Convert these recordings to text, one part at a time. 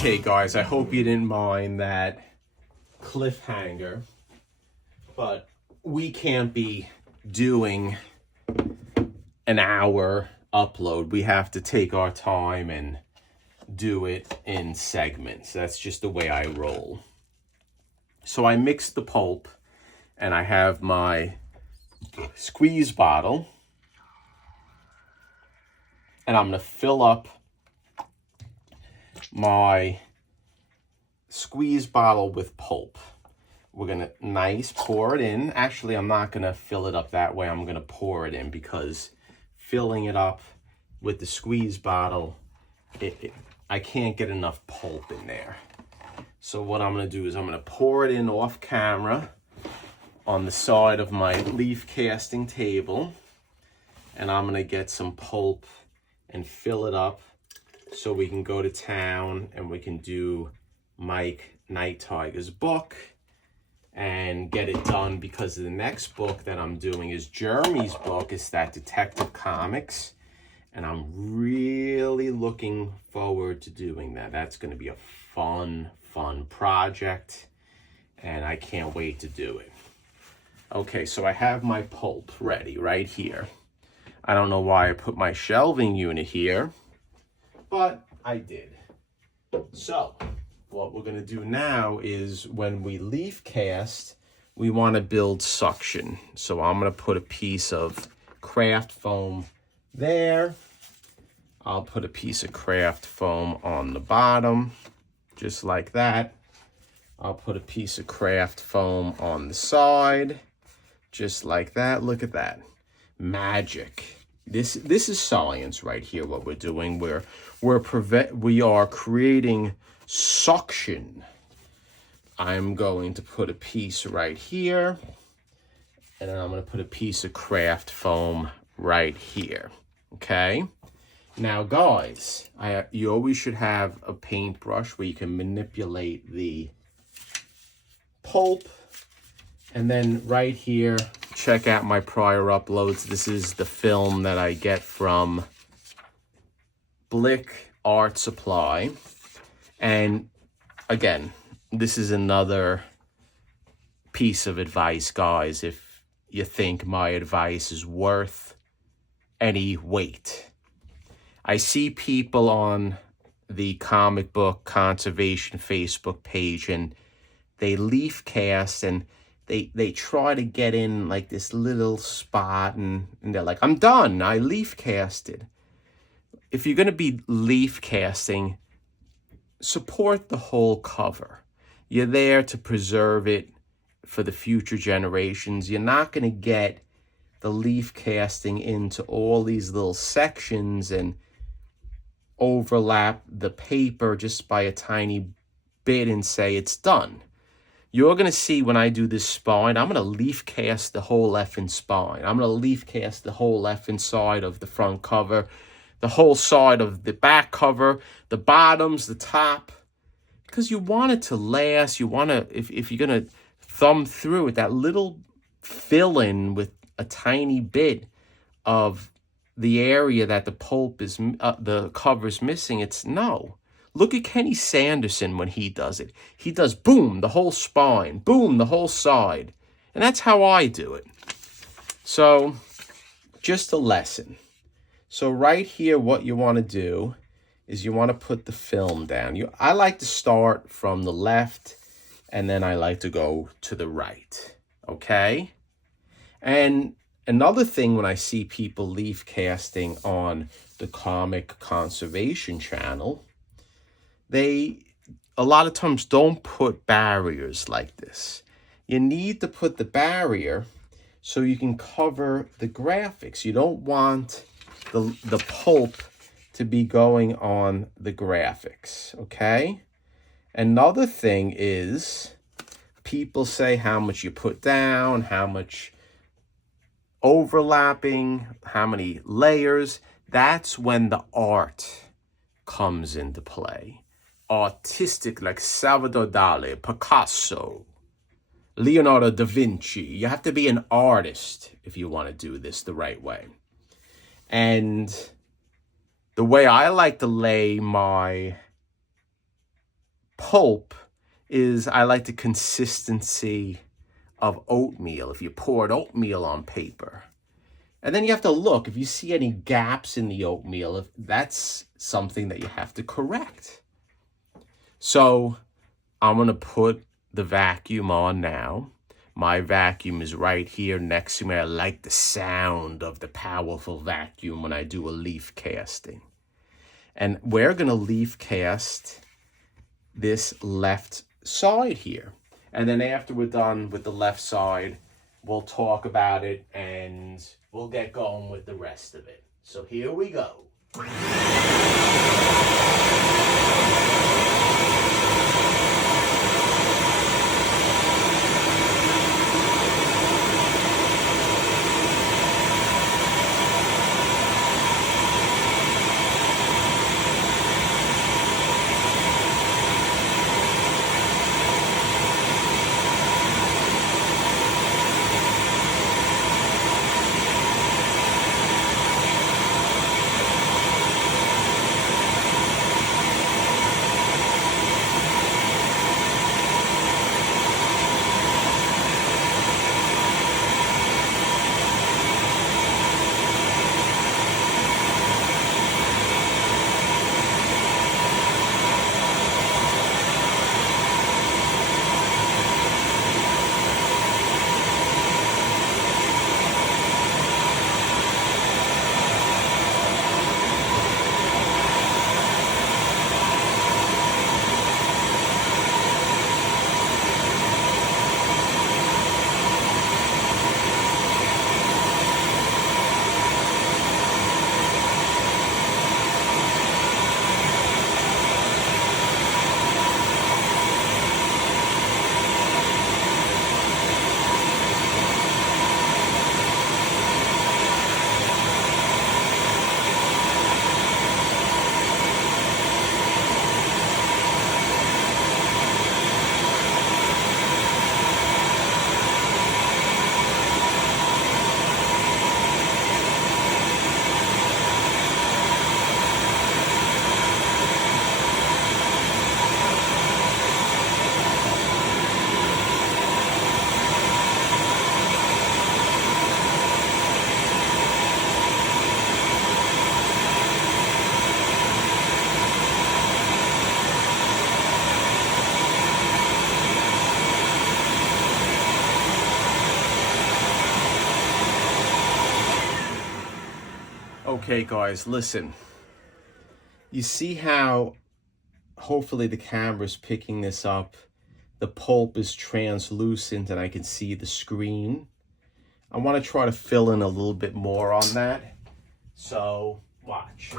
Okay, guys, I hope you didn't mind that cliffhanger, but we can't be doing an hour upload. We have to take our time and do it in segments. That's just the way I roll. So I mixed the pulp, and I have my squeeze bottle, and I'm going to fill up my squeeze bottle with pulp. We're going to pour it in. Actually, I'm not going to fill it up that way. I'm going to pour it in because filling it up with the squeeze bottle, I can't get enough pulp in there. So what I'm going to do is I'm going to pour it in off camera on the side of my leaf casting table. And I'm going to get some pulp and fill it up so we can go to town and we can do Mike Night Tiger's book and get it done, because the next book that I'm doing is Jeremy's book. It's that Detective Comics, and I'm really looking forward to doing that. That's going to be a fun project, and I can't wait to do it. Okay, so I have my pulp ready right here. I don't know why I put my shelving unit here, but I did. So what we're going to do now is, when we leaf cast, we want to build suction. So I'm going to put a piece of craft foam there. I'll put a piece of craft foam on the bottom, just like that. I'll put a piece of craft foam on the side, just like that. Look at that. Magic. This is science right here, what we're doing. We are creating suction. I'm going to put a piece right here, and then I'm going to put a piece of craft foam right here. Okay? Now, guys, you always should have a paintbrush where you can manipulate the pulp. And then right here, check out my prior uploads. This is the film that I get from Blick Art Supply. And again, this is another piece of advice, guys, if you think my advice is worth any weight. I see people on the comic book conservation Facebook page, and they leaf cast, and they try to get in like this little spot, and they're like, I'm done, I leaf casted. If you're going to be leaf casting, support the whole cover. You're there to preserve it for the future generations. You're not going to get the leaf casting into all these little sections and overlap the paper just by a tiny bit and say it's done. You're going to see when I do this spine, I'm going to leaf cast the whole effing spine. I'm going to leaf cast the whole effing side of the front cover, the whole side of the back cover, the bottoms, the top, because you want it to last. You want to, if you're going to thumb through it, that little fill-in with a tiny bit of the area that the pulp is, the cover's missing, it's no. Look at Kenny Sanderson when he does it. He does boom, the whole spine, boom, the whole side. And that's how I do it. So, just a lesson. So right here, what you want to do is you want to put the film down. I like to start from the left, and then I like to go to the right. Okay? And another thing, when I see people leaf casting on the Comic Conservation channel, they a lot of times don't put barriers like this. You need to put the barrier so you can cover the graphics. You don't want the pulp to be going on the graphics, okay? Another thing is, people say how much you put down, how much overlapping, how many layers. That's when the art comes into play. Artistic, like Salvador Dali, Picasso, Leonardo da Vinci. You have to be an artist if you want to do this the right way. And the way I like to lay my pulp is, I like the consistency of oatmeal, if you poured oatmeal on paper. And then you have to look, if you see any gaps in the oatmeal, if that's something that you have to correct. So I'm going to put the vacuum on now. My vacuum is right here next to me. I like the sound of the powerful vacuum when I do a leaf casting. And we're going to leaf cast this left side here. And then after we're done with the left side, we'll talk about it and we'll get going with the rest of it. So here we go. Okay, guys, listen. You see how hopefully the camera's picking this up. The pulp is translucent and I can see the screen. I want to try to fill in a little bit more on that. So, watch.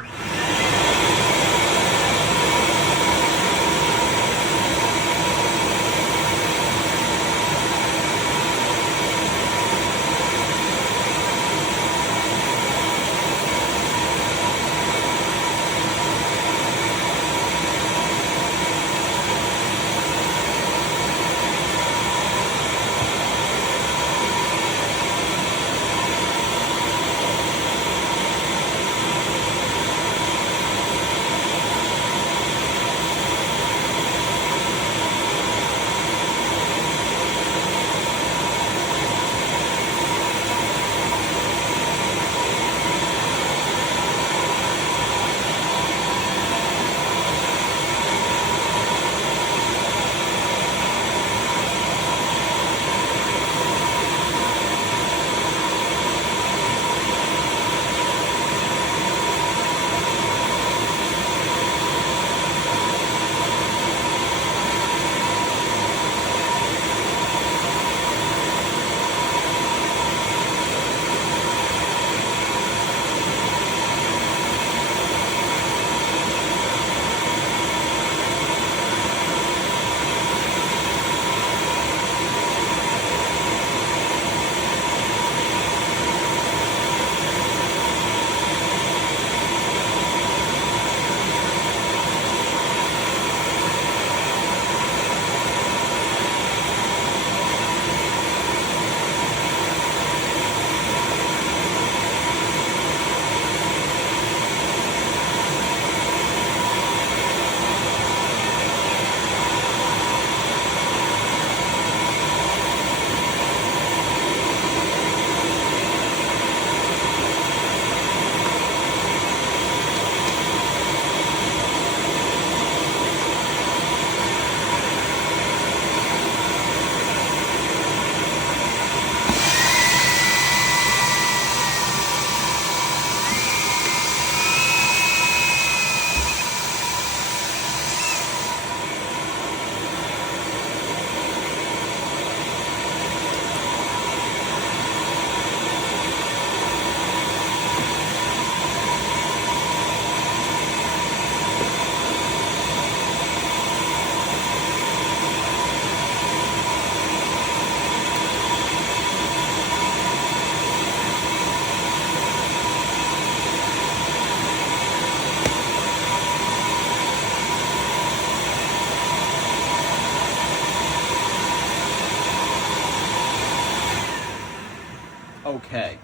Okay.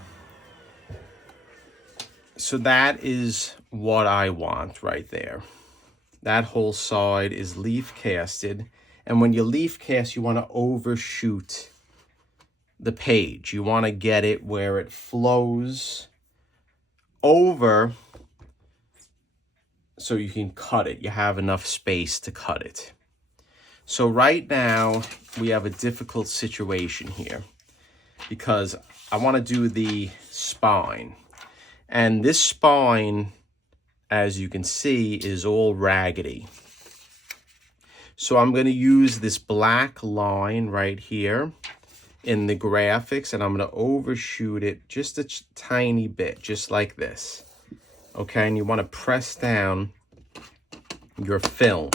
So that is what I want right there. That whole side is leaf casted. And when you leaf cast, you want to overshoot the page. You want to get it where it flows over so you can cut it. You have enough space to cut it. So right now, we have a difficult situation here because I want to do the spine. And this spine, as you can see, is all raggedy. So I'm going to use this black line right here in the graphics, and I'm going to overshoot it just a tiny bit, just like this. Okay, and you want to press down your film.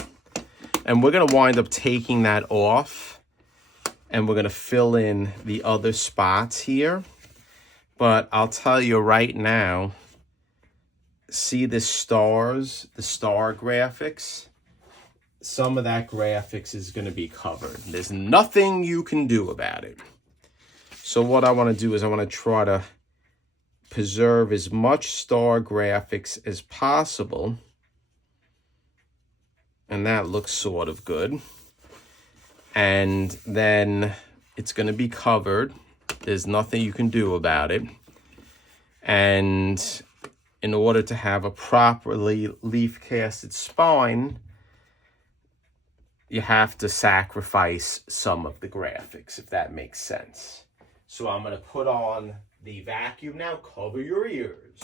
And we're going to wind up taking that off, and we're going to fill in the other spots here. But I'll tell you right now, see the stars, the star graphics? Some of that graphics is going to be covered. There's nothing you can do about it. So what I want to do is I want to try to preserve as much star graphics as possible. And that looks sort of good. And then it's going to be covered. There's nothing you can do about it. And in order to have a properly leaf casted spine, you have to sacrifice some of the graphics, if that makes sense. So I'm going to put on the vacuum now. Cover your ears.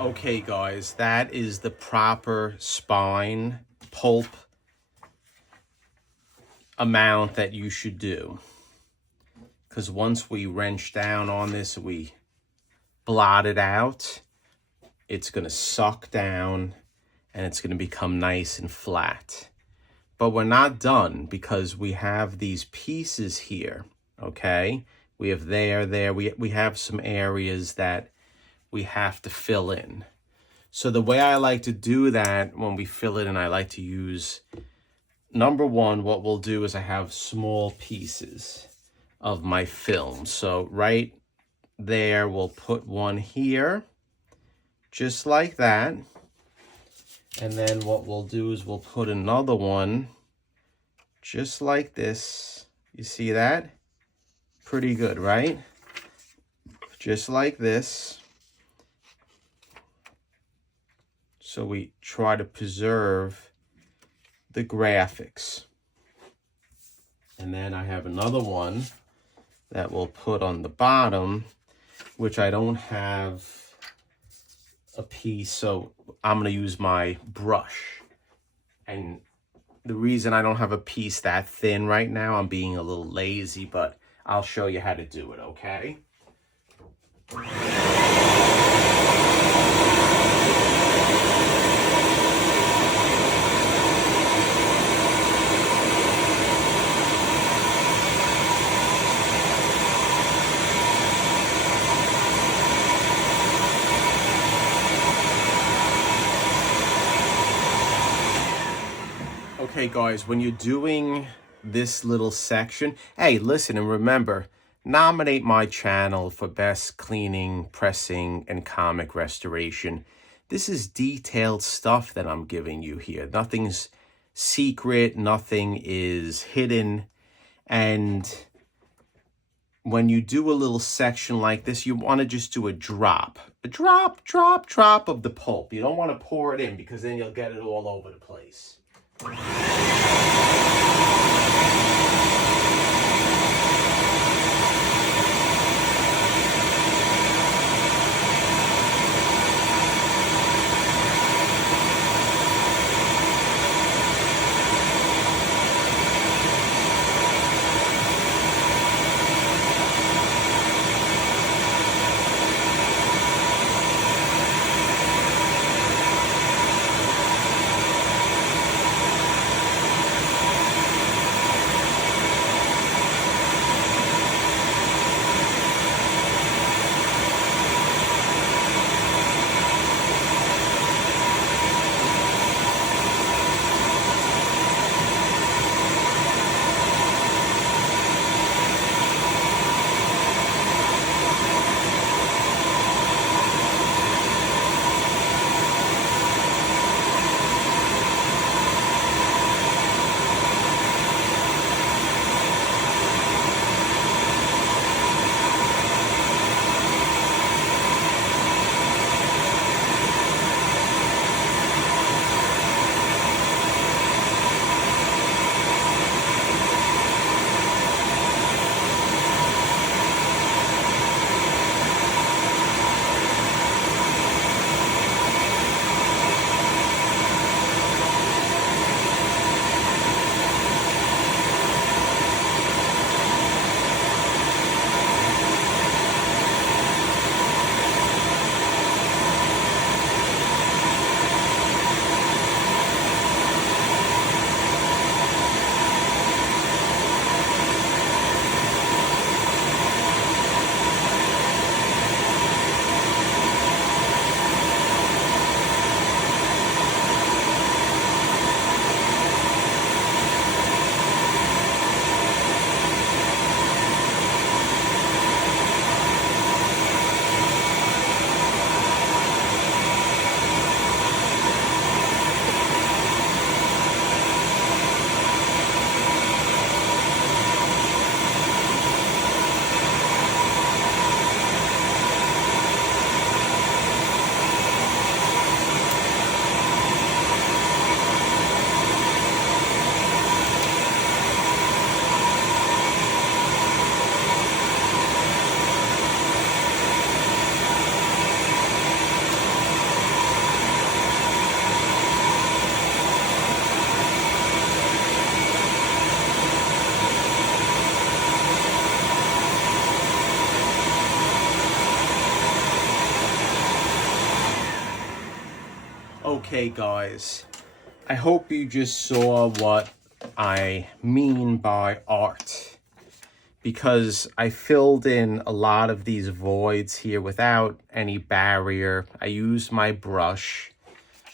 Okay, guys, that is the proper spine pulp amount that you should do. Because once we wrench down on this, we blot it out, it's going to suck down and it's going to become nice and flat. But we're not done because we have these pieces here, okay? We have there. We have some areas that we have to fill in. So the way I like to do that when we fill it in, I like to use, number one, what we'll do is I have small pieces of my film. So right there, we'll put one here, just like that. And then what we'll do is we'll put another one just like this. You see that? Pretty good, right? Just like this. So we try to preserve the graphics. And then I have another one that we'll put on the bottom, which I don't have a piece, so I'm going to use my brush. And the reason I don't have a piece that thin right now, I'm being a little lazy, but I'll show you how to do it, okay? Okay, guys, when you're doing this little section, hey, listen, and remember, nominate my channel for best cleaning, pressing, and comic restoration. This is detailed stuff that I'm giving you here. Nothing's secret, nothing is hidden. And when you do a little section like this, you want to just do a drop of the pulp. You don't want to pour it in because then you'll get it all over the place. Okay, guys, I hope you just saw what I mean by art, because I filled in a lot of these voids here without any barrier. I used my brush.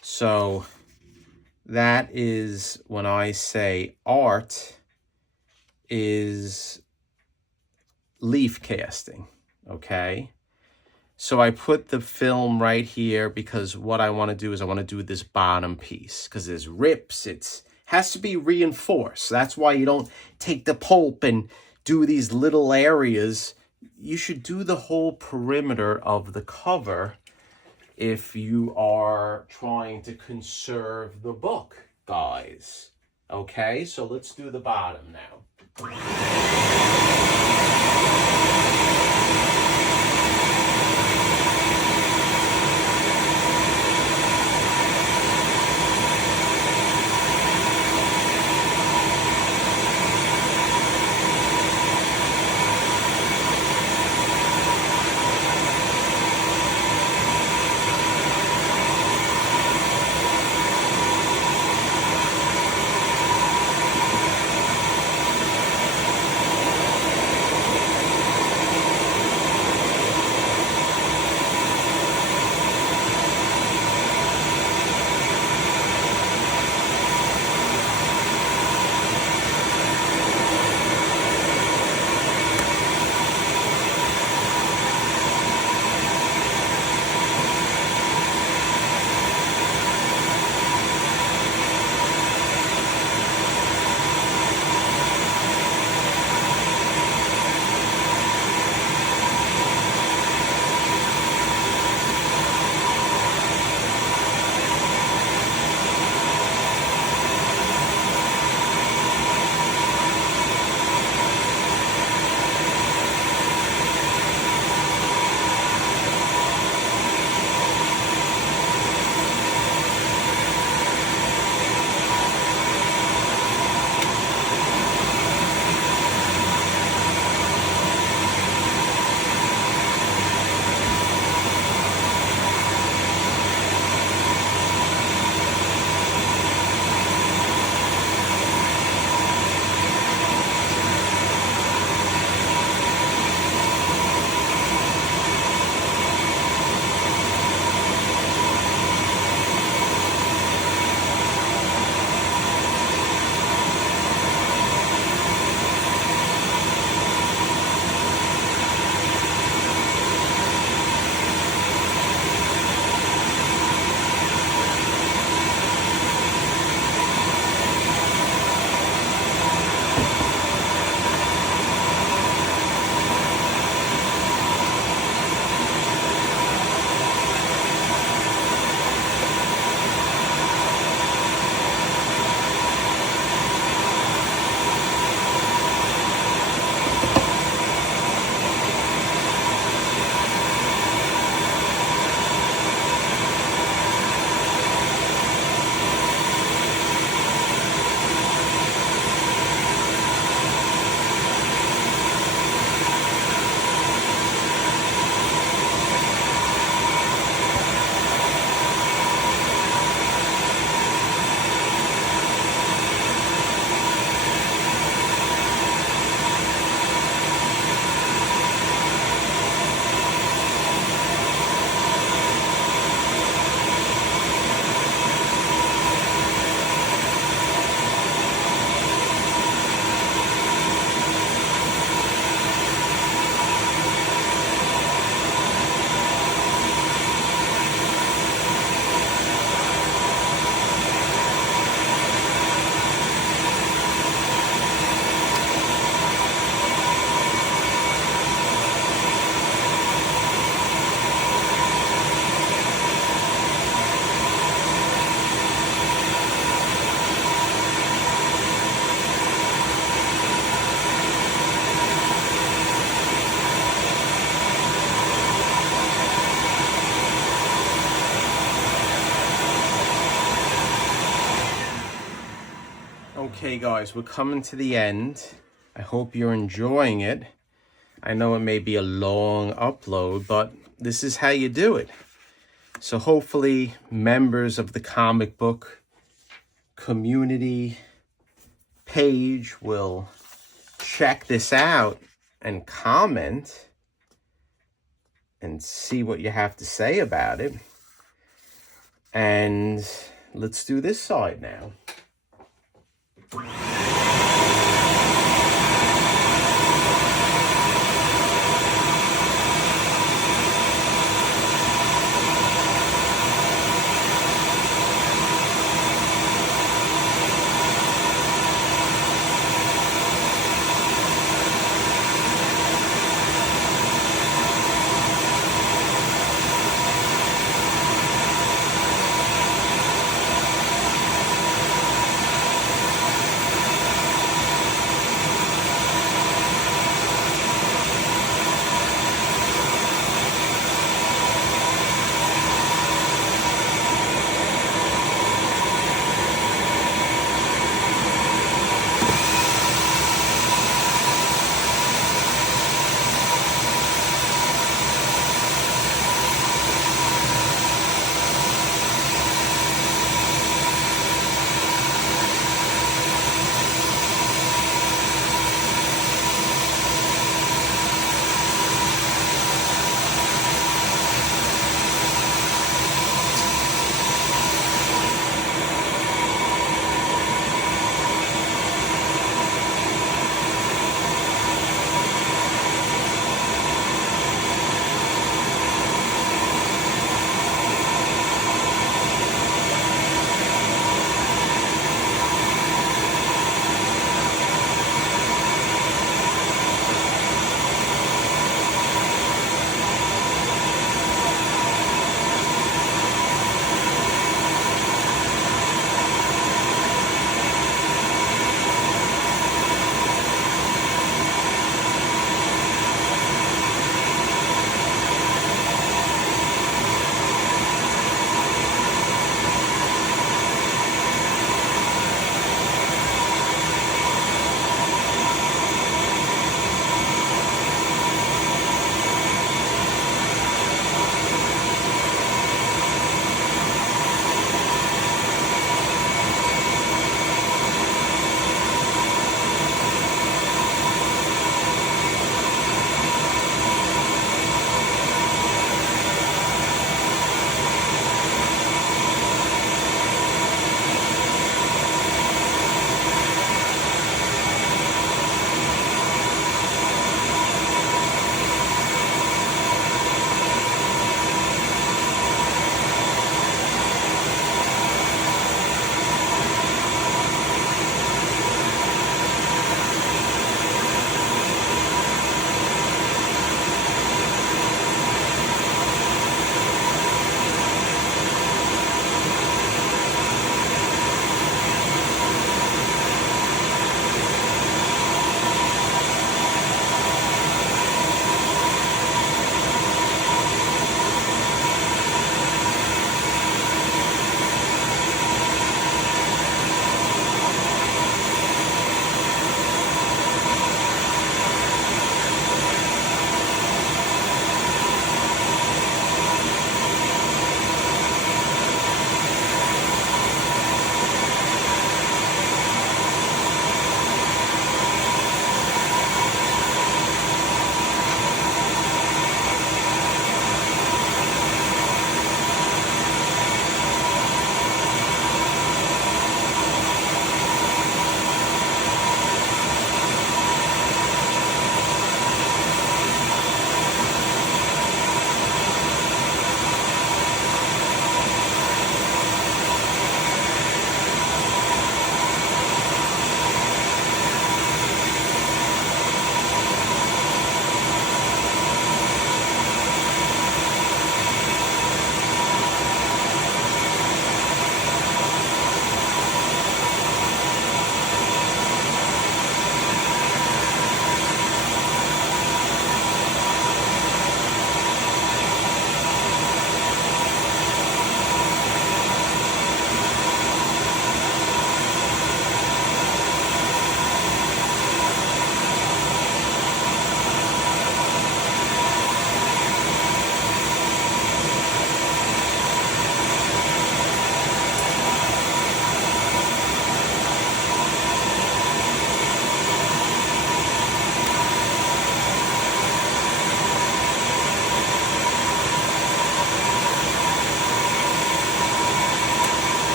So that is when I say art is leaf casting, okay? So I put the film right here because what I want to do is I want to do this bottom piece because there's rips. It has to be reinforced. That's why you don't take the pulp and do these little areas. You should do the whole perimeter of the cover if you are trying to conserve the book, guys. Okay, so let's do the bottom now. Okay, guys, we're coming to the end. I hope you're enjoying it. I know it may be a long upload, but this is how you do it. So hopefully members of the comic book community page will check this out and comment and see what you have to say about it. And let's do this side now.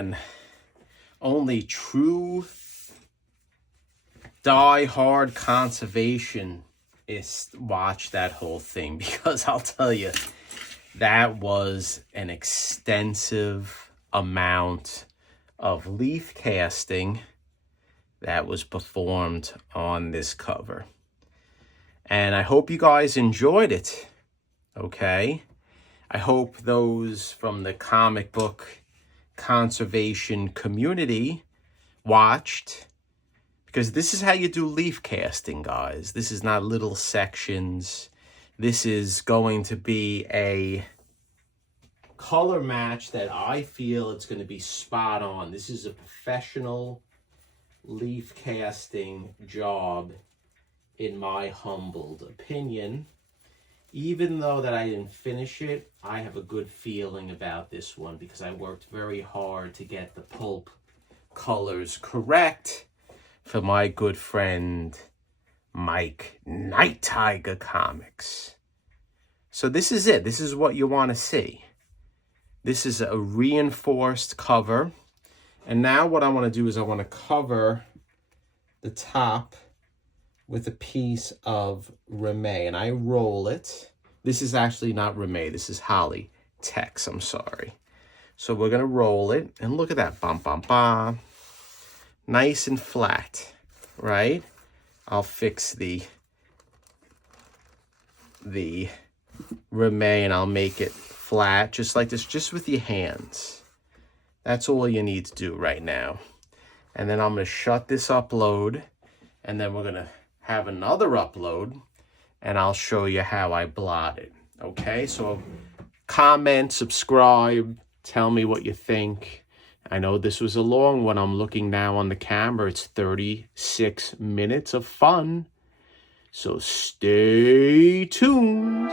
again, only true die-hard conservationists watch that whole thing, because I'll tell you, that was an extensive amount of leaf casting that was performed on this cover. And I hope you guys enjoyed it, okay? I hope those from the comic book conservation community watched, because this is how you do leaf casting, guys. This is not little sections. This is going to be a color match that I feel it's going to be spot on. This is a professional leaf casting job, in my humbled opinion. Even though that I didn't finish it, I have a good feeling about this one because I worked very hard to get the pulp colors correct for my good friend Mike, Night Tiger Comics. So this is it. This is what you want to see. This is a reinforced cover. And now what I want to do is I want to cover the top with a piece of Ramée, and I roll it. This is actually not Ramée, this is Holly Tex, I'm sorry. So we're gonna roll it, and look at that, bum, bum, bum. Nice and flat, right? I'll fix the Ramée and I'll make it flat, just like this, just with your hands. That's all you need to do right now. And then I'm gonna shut this upload, and then we're gonna have another upload, and I'll show you how I blot it. Okay, so comment, subscribe, tell me what you think. I know this was a long one. I'm looking now on the camera. It's 36 minutes of fun. So stay tuned.